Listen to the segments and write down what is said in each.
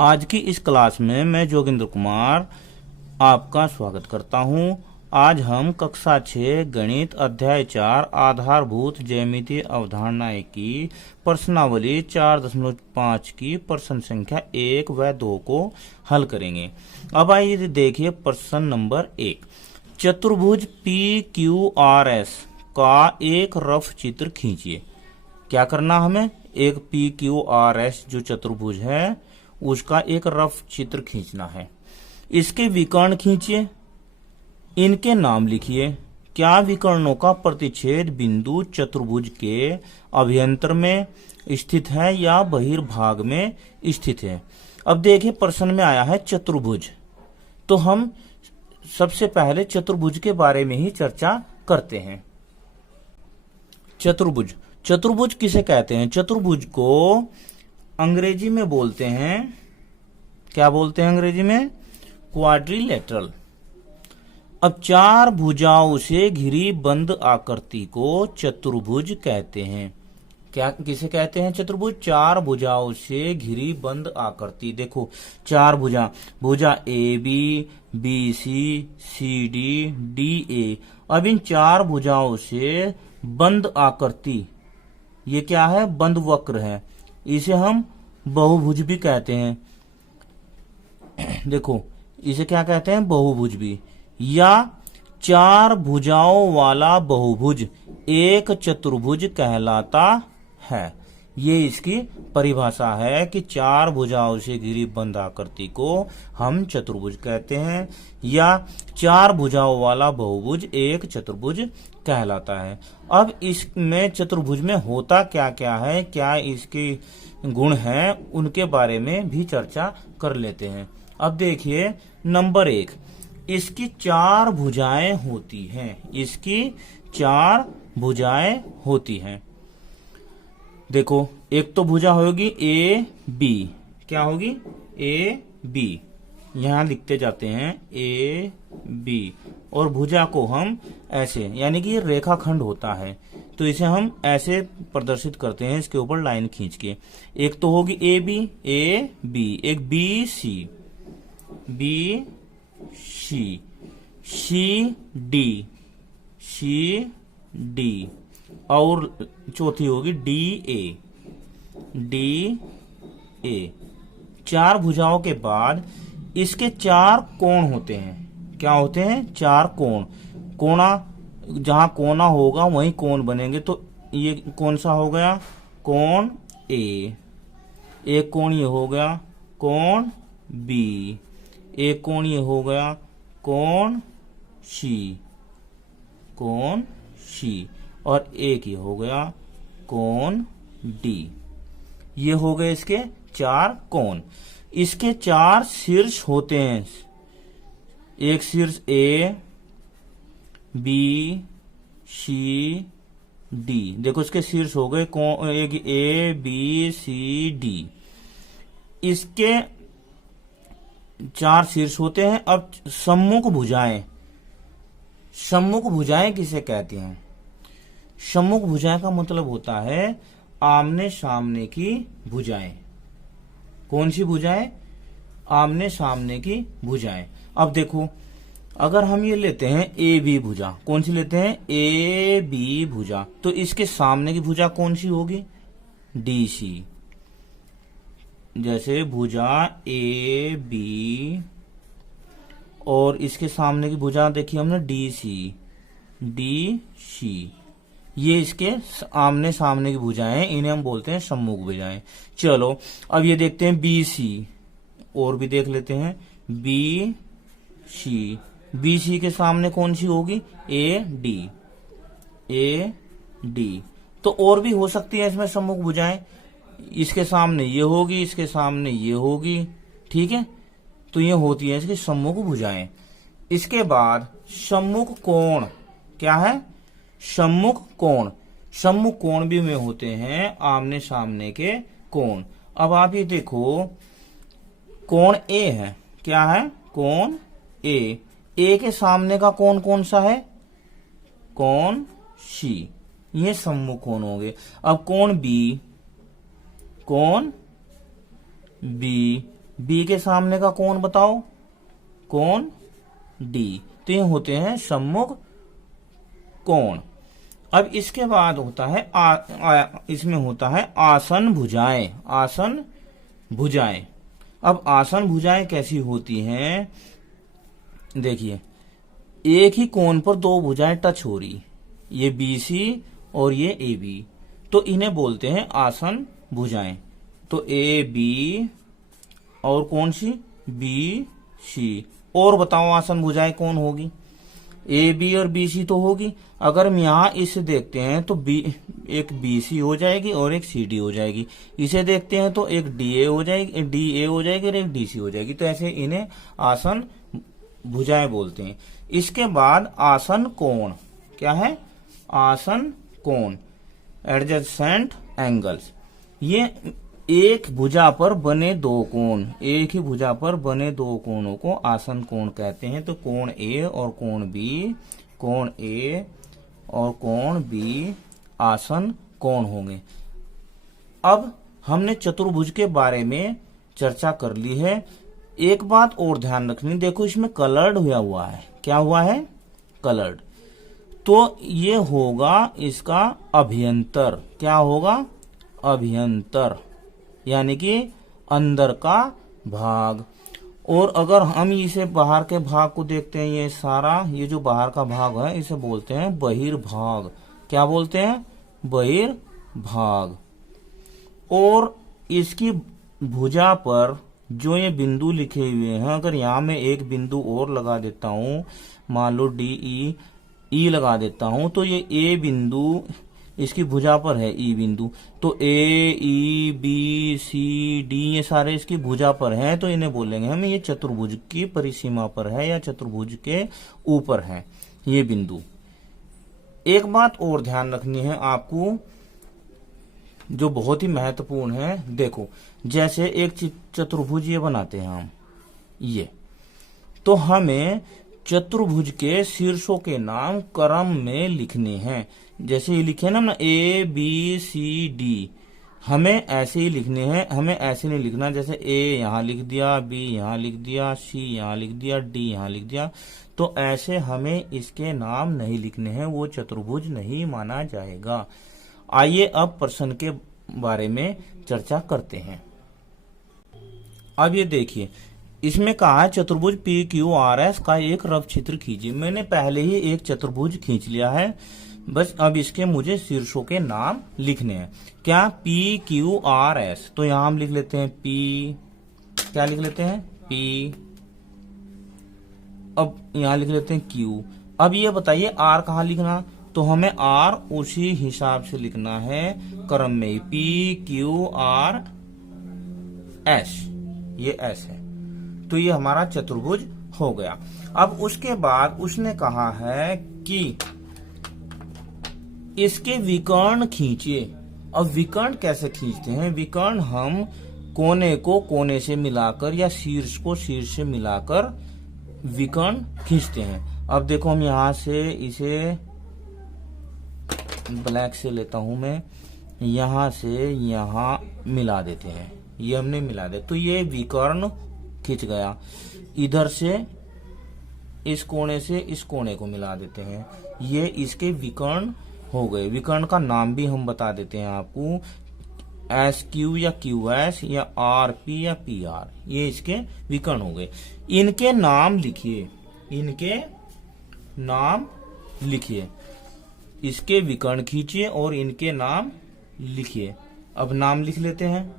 आज की इस क्लास में मैं जोगिंद्र कुमार आपका स्वागत करता हूं। आज हम कक्षा 6 गणित अध्याय 4 आधारभूत ज्यामितीय अवधारणाएं की प्रश्नावली 4.5 की प्रश्न संख्या 1 व 2 को हल करेंगे। अब आइए देखिए प्रश्न नंबर 1। चतुर्भुज PQRS का एक रफ चित्र खींचिए। क्या करना हमें? एक PQRS जो चतुर्भुज है उसका एक रफ चित्र खींचना है। इसके विकर्ण खींचिए, इनके नाम लिखिए। क्या विकर्णों का प्रतिच्छेद बिंदु चतुर्भुज के अभ्यंतर में स्थित है या बहिर्भाग में स्थित है? अब देखिए प्रश्न में आया है चतुर्भुज, तो हम सबसे पहले चतुर्भुज के बारे में ही चर्चा करते हैं। चतुर्भुज, चतुर्भुज किसे कहते हैं? चतुर्भुज को अंग्रेजी में बोलते हैं, क्या बोलते हैं अंग्रेजी में? क्वाड्रिलेटरल। अब चार भुजाओं से घिरी बंद आकृति को चतुर्भुज कहते हैं। क्या किसे कहते हैं? चतुर्भुज। चार भुजाओं से घिरी बंद आकृति, देखो चार भुजा AB, BC, CD, DA। अब इन चार भुजाओं से बंद आकृति, ये क्या है? बंद वक्र है। इसे हम बहुभुज भी कहते हैं। देखो इसे क्या कहते हैं? बहुभुज भी। या चार भुजाओं वाला बहुभुज एक चतुर्भुज कहलाता है। ये इसकी परिभाषा है कि चार भुजाओं से घिरी बंद आकृति को हम चतुर्भुज कहते हैं, या चार भुजाओं वाला बहुभुज एक चतुर्भुज कहलाता है। अब इसमें चतुर्भुज में होता क्या क्या है, क्या इसके गुण हैं, उनके बारे में भी चर्चा कर लेते हैं। अब देखिए नंबर 1, इसकी चार भुजाएं होती हैं। इसकी चार भुजाएं होती हैं। देखो एक तो भुजा होगी AB। क्या होगी? AB। यहां लिखते जाते हैं AB। और भुजा को हम ऐसे, यानी कि ये रेखाखंड होता है, तो इसे हम ऐसे प्रदर्शित करते हैं, इसके ऊपर लाइन खींच के। एक तो होगी AB, एक BC, CD, और चौथी होगी DA। चार भुजाओं के बाद इसके चार कोण होते हैं। क्या होते हैं? चार कोण। कोणा, जहां कोना होगा वहीं कोण बनेंगे। तो ये कौन सा हो गया? कोण A। एक कोण ये हो गया कोण B। एक कोण ये हो गया कोण C। और एक ये हो गया कोण D। ये हो गए इसके चार कोण। इसके चार शीर्ष होते हैं। एक शीर्ष A, B, C, D। देखो इसके शीर्ष हो गए एक A, B, C, D। इसके चार शीर्ष होते हैं। अब सम्मुख भुजाएं, सम्मुख भुजाएं किसे कहते हैं? सम्मुख भुजाएं का मतलब होता है आमने सामने की भुजाएं। कौन सी भुजाएं? आमने सामने की भुजाएं। अब देखो अगर हम ये लेते हैं AB भुजा, कौन सी लेते हैं? AB भुजा, तो इसके सामने की भुजा कौन सी होगी? DC। जैसे भुजा AB और इसके सामने की भुजा देखिए हमने DC। ये इसके आमने सामने की भुजाएं, इन्हें हम बोलते हैं सम्मुख भुजाएं। चलो अब ये देखते हैं BC, और भी देख लेते हैं BC के सामने कौन सी होगी? AD। तो और भी हो सकती है इसमें सम्मुख भुजाएं। इसके सामने ये होगी, इसके सामने ये होगी, ठीक है? तो ये होती है इसकी सम्मुख भुजाएं। इसके बाद सम्मुख कोण, क्या है? सम्मुख कोण। सम्मुख कोण भी में होते हैं आमने सामने के कोण। अब आप ये देखो कोण A है, क्या है? कोण A के सामने का कोण कौन सा है? कोण C। ये सम्मुख कोण हो गए। अब कोण B बी के सामने का कोण बताओ, कोण डी। तो ये होते हैं सम्मुख कोण। अब इसके बाद होता है इसमें होता है आसन भुजाएं। आसन भुजाएं। अब आसन भुजाएं कैसी होती हैं, देखिए एक ही कोण पर दो भुजाएं टच हो रही, ये BC और ये AB, तो इन्हें बोलते हैं आसन भुजाएं। तो AB और कौन सी, BC। और बताओ आसन भुजाएं कौन होगी, AB और BC तो होगी। अगर हम यहाँ इसे देखते हैं तो एक BC हो जाएगी और एक CD हो जाएगी। इसे देखते हैं तो एक DA हो जाएगी, DA हो जाएगी और एक DC हो जाएगी। तो ऐसे इन्हें आसन भुजाएं बोलते हैं। इसके बाद आसन कोण, क्या है, आसन कोण, एडजेसेंट एंगल्स। ये एक भुजा पर बने दो कोण, एक ही भुजा पर बने दो कोणों को आसन कोण कहते हैं। तो कोण A और कोण B, कोण A और कोण B आसन कोण होंगे। अब हमने चतुर्भुज के बारे में चर्चा कर ली है। एक बात और ध्यान रखनी, देखो इसमें कलर्ड हुआ है, क्या हुआ है, कलर्ड। तो ये होगा इसका अभ्यंतर, क्या होगा, अभ्यंतर, यानी कि अंदर का भाग। और अगर हम इसे बाहर के भाग को देखते हैं, ये सारा ये जो बाहर का भाग है इसे बोलते हैं बहिर्भाग। क्या बोलते हैं, बहिर्भाग। और इसकी भुजा पर जो ये बिंदु लिखे हुए हैं, अगर यहाँ मैं एक बिंदु और लगा देता हूं, मान लो DE लगा देता हूं, तो ये A बिंदु इसकी भुजा पर है, E बिंदु। तो AEBCD ये सारे इसकी भुजा पर हैं, तो इन्हें बोलेंगे हम ये चतुर्भुज की परिसीमा पर है या चतुर्भुज के ऊपर है ये बिंदु। एक बात और ध्यान रखनी है आपको जो बहुत ही महत्वपूर्ण है, देखो जैसे एक चतुर्भुज ये बनाते हैं हम ये, तो हमें चतुर्भुज के शीर्षों के नाम क्रम में लिखने हैं। जैसे ये लिखे ना ABCD, हमें ऐसे ही लिखने हैं, हमें ऐसे नहीं लिखना जैसे A यहाँ लिख दिया, B यहाँ लिख दिया, C यहाँ लिख दिया, D यहाँ लिख दिया। तो ऐसे हमें इसके नाम नहीं लिखने हैं, वो चतुर्भुज नहीं माना जाएगा। आइए अब प्रश्न के बारे में चर्चा करते हैं। अब ये देखिए इसमें कहा है चतुर्भुज PQRS का एक रफ चित्र खींचिए। मैंने पहले ही एक चतुर्भुज खींच लिया है, बस अब इसके मुझे शीर्षों के नाम लिखने हैं। क्या, PQRS, तो यहां हम लिख लेते हैं P, क्या लिख लेते हैं P, अब यहां लिख लेते हैं Q। अब ये बताइए R कहाँ लिखना, तो हमें R उसी हिसाब से लिखना है क्रम में, PQRS, ये S है। तो ये हमारा चतुर्भुज हो गया। अब उसके बाद उसने कहा है कि इसके विकर्ण खींचिए। अब विकर्ण कैसे खींचते हैं, विकर्ण हम कोने को कोने से मिलाकर या शीर्ष को शीर्ष से मिलाकर विकर्ण खींचते हैं। अब देखो हम यहां से इसे ब्लैक से लेता हूं मैं, यहां से यहां मिला देते हैं, ये हमने मिला दिया तो ये विकर्ण खींच गया। इधर से इस कोने से इस कोने को मिला देते हैं, ये इसके विकर्ण हो गए। विकर्ण का नाम भी हम बता देते हैं आपको, SQ या QS या RP या PR, ये इसके विकर्ण हो गए। इनके नाम लिखिए, इनके नाम लिखिए, इसके विकर्ण खींचिए और इनके नाम लिखिए। अब नाम लिख लेते हैं,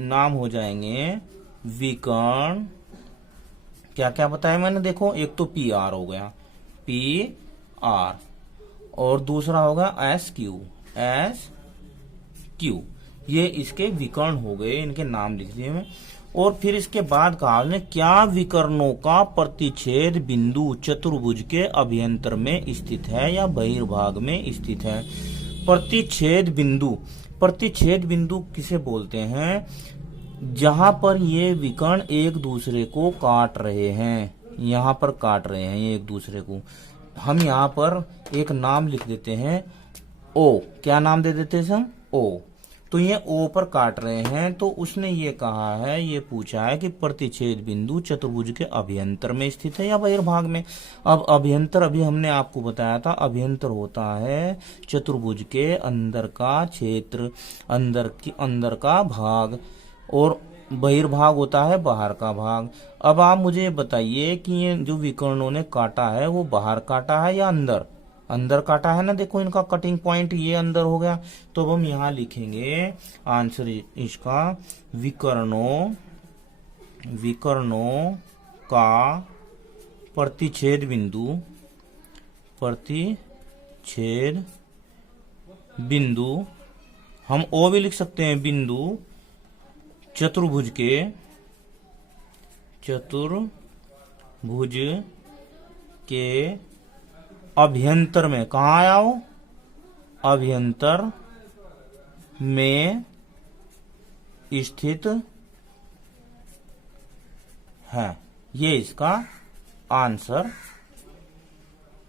नाम हो जाएंगे विकर्ण, क्या क्या बताया मैंने, देखो एक तो PR हो गया, PR, और दूसरा होगा SQ, ये इसके विकर्ण हो गए, इनके नाम लिख दिए मैं। और फिर इसके बाद कहा ने क्या विकर्णों का प्रतिच्छेद बिंदु चतुर्भुज के अभ्यंतर में स्थित है या बहिर्भाग में स्थित है। प्रतिच्छेद बिंदु, प्रतिच्छेद बिंदु किसे बोलते हैं, जहां पर ये विकर्ण एक दूसरे को काट रहे हैं, यहाँ पर काट रहे हैं ये एक दूसरे को। हम यहाँ पर एक नाम लिख देते हैं O, क्या नाम दे देते हैं हम, O। तो ये ओ पर काट रहे हैं, तो उसने ये कहा है, ये पूछा है कि प्रतिच्छेद बिंदु चतुर्भुज के अभ्यंतर में स्थित है या बहिर्भाग में। अब अभ्यंतर अभी हमने आपको बताया था, अभ्यंतर होता है चतुर्भुज के अंदर का क्षेत्र, अंदर का भाग, और बहिर्भाग होता है बाहर का भाग। अब आप मुझे बताइए कि ये जो विकर्णों ने काटा है वो बाहर काटा है या अंदर? अंदर काटा है ना, देखो इनका कटिंग पॉइंट ये अंदर हो गया। तो अब हम यहाँ लिखेंगे आंसर इसका, विकर्णों का प्रतिच्छेद बिंदु, हम ओ भी लिख सकते हैं, बिंदु चतुर्भुज के अभ्यंतर में, कहाँ आया हो, अभ्यंतर में स्थित है। ये इसका आंसर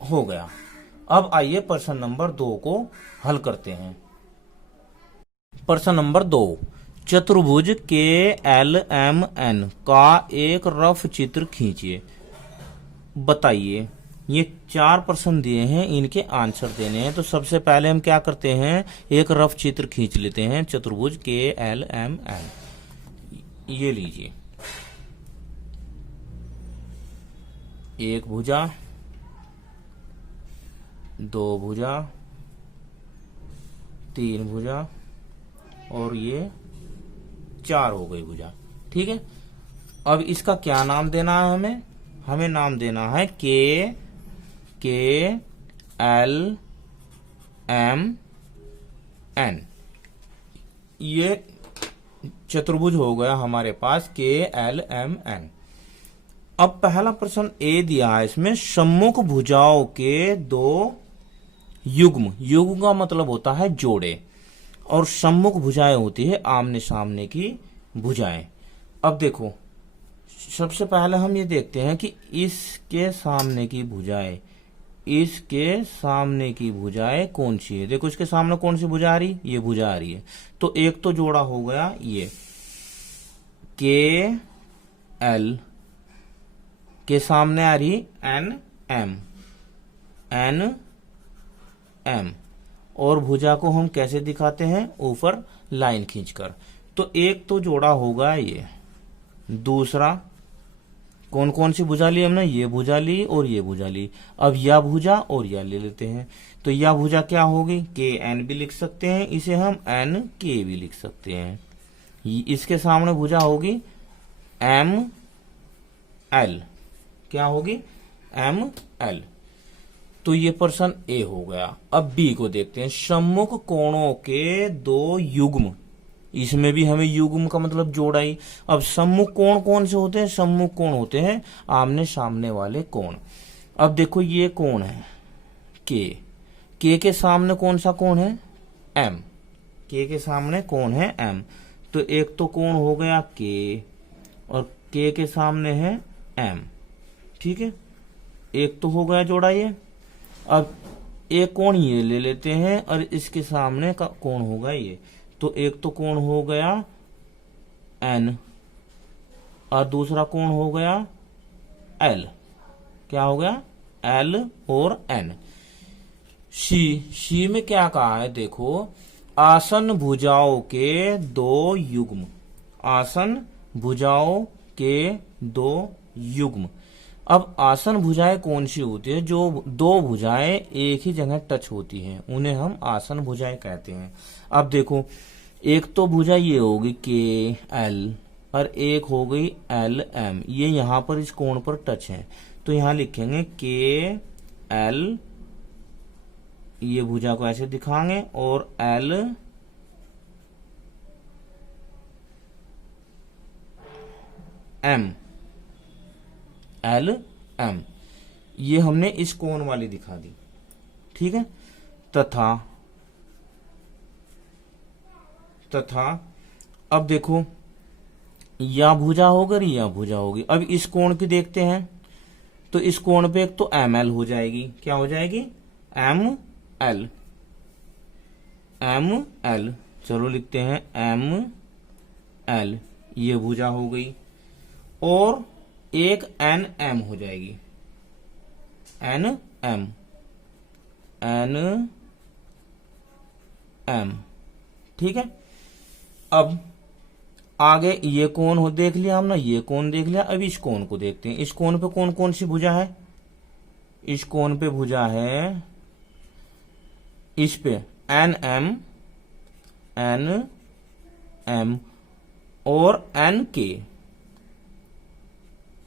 हो गया। अब आइए प्रश्न नंबर 2 को हल करते हैं। प्रश्न नंबर 2, चतुर्भुज के LMN का एक रफ चित्र खींचिए। बताइए, ये 4 प्रश्न दिए हैं, इनके आंसर देने हैं। तो सबसे पहले हम क्या करते हैं, एक रफ चित्र खींच लेते हैं चतुर्भुज के LMN। ये लीजिए, एक भुजा, 2 भुजा, 3 भुजा, और ये 4 हो गई भुजा। ठीक है, अब इसका क्या नाम देना है हमें नाम देना है KLMN। ये चतुर्भुज हो गया हमारे पास KLMN। अब पहला प्रश्न ए दिया है, इसमें सम्मुख भुजाओं के 2 युग्म का मतलब होता है जोड़े, और सम्मुख भुजाएं होती है आमने सामने की भुजाएं। अब देखो, सबसे पहले हम ये देखते हैं कि इसके सामने की भुजाएं कौन सी है। देखो, इसके सामने कौन सी भुजा आ रही, ये भुजा आ रही है। तो एक तो जोड़ा हो गया ये KL, के सामने आ रही NM, और भुजा को हम कैसे दिखाते हैं, ऊपर लाइन खींचकर। तो एक तो जोड़ा होगा ये। दूसरा, कौन कौन सी भुजा ली हमने, ये भुजा ली और ये भुजा ली। अब यह भुजा और यह ले लेते हैं, तो यह भुजा क्या होगी, KN भी लिख सकते हैं, इसे हम NK भी लिख सकते हैं। इसके सामने भुजा होगी ML, क्या होगी, ML। तो ये प्रश्न ए हो गया। अब बी को देखते हैं, सम्मुख कोणों के 2 युग्म। इसमें भी हमें युग्म का मतलब जोड़ा ही। अब सम्मुख कोण कौन से होते हैं, सम्मुख कोण होते हैं आमने सामने वाले कोण। अब देखो, ये कोण है के के सामने कौन सा कोण है, M, के सामने कोण है M। तो एक तो कोण हो गया K, और के सामने है M। ठीक है, एक तो हो गया जोड़ा ये। अब एक कोण ये ले लेते हैं, और इसके सामने का कोण होगा ये। तो एक तो कोण हो गया N, और दूसरा कोण हो गया L। क्या हो गया, L और N। सी में क्या कहा है, देखो, आसन भुजाओं के 2 युग्म, आसन भुजाओं के 2 युग्म। अब आसन भुजाएं कौन सी होती है, जो 2 भुजाएं एक ही जगह टच होती हैं, उन्हें हम आसन भुजाएं कहते हैं। अब देखो, एक तो भुजा ये होगी KL, और एक हो गई LM, ये यहां पर इस कोण पर टच है। तो यहां लिखेंगे KL, ये भुजा को ऐसे दिखाएंगे, और LM, ये हमने इस कोण वाली दिखा दी। ठीक है, तथा अब देखो, या भुजा होगी या भुजा होगी। अब इस कोण की देखते हैं, तो इस कोण पे एक तो ML हो जाएगी, क्या हो जाएगी, ML। चलो लिखते हैं एम एल, ये भुजा हो गई। और एक एन एम हो जाएगी, एन एम, एन एम, ठीक है। अब आगे ये कोण हो देख लिया हमने, ये कोण देख लिया। अब इस कोण को देखते हैं। इस कोण पे कौन कौन सी भुजा है? इस कोण पे भुजा है, इस पे एन एम, एन एम और एन के,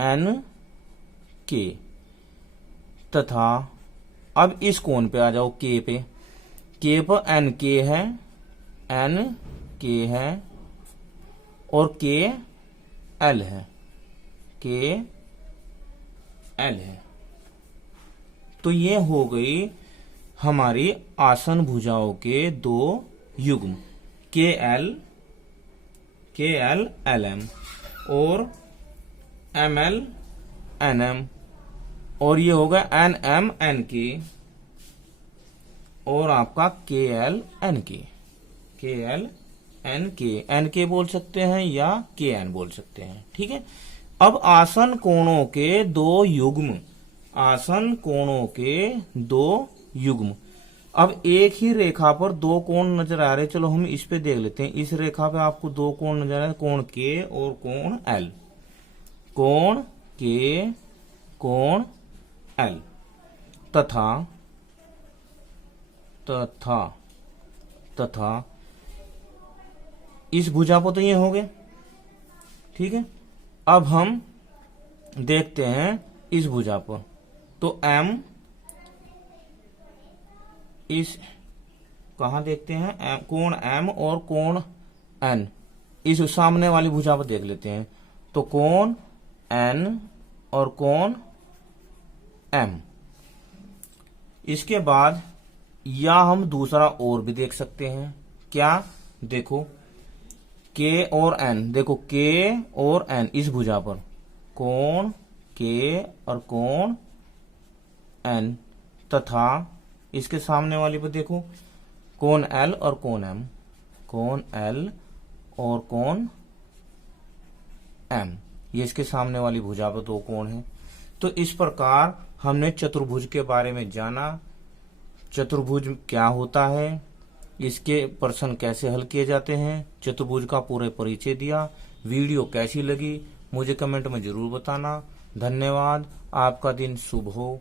एन के, तथा अब इस कोण पे आ जाओ, के पे। के पर एन के है, एन के है और के एल है, के एल है। तो ये हो गई हमारी आसन भुजाओं के दो युग्म, के एल एल एम और एम एल एन एम। और ये होगा एन एम एन के और आपका के एल एन के, के एल एन के बोल सकते हैं या के एन बोल सकते हैं, ठीक है। अब आसन कोणों के दो युग्म, आसन कोणों के दो युग्म। अब एक ही रेखा पर दो कोण नजर आ रहे, चलो हम इस पे देख लेते हैं। इस रेखा पे आपको दो कोण नजर आ रहे, कोण के और कोण एल, कोण के, कोण एल, तथा तथा तथा इस भुजा पर तो ये हो गए, ठीक है। अब हम देखते हैं इस भुजा पर, तो एम, इस कहा देखते हैं कोण एम और कोण एन, इस सामने वाली भुजा पर देख लेते हैं। तो कोण एन और कोण एम। इसके बाद या हम दूसरा और भी देख सकते हैं, क्या? देखो के और एन, देखो के और एन इस भुजा पर, कोण के और कोण एन, तथा इसके सामने वाली पर देखो कोण एल और कोण एम, कोण एल और कोण एम, ये इसके सामने वाली भुजा पर दो कोण हैं। तो इस प्रकार हमने चतुर्भुज के बारे में जाना, चतुर्भुज क्या होता है, इसके प्रश्न कैसे हल किए जाते हैं, चतुर्भुज का पूरे परिचय दिया। वीडियो कैसी लगी मुझे कमेंट में जरूर बताना। धन्यवाद। आपका दिन शुभ हो।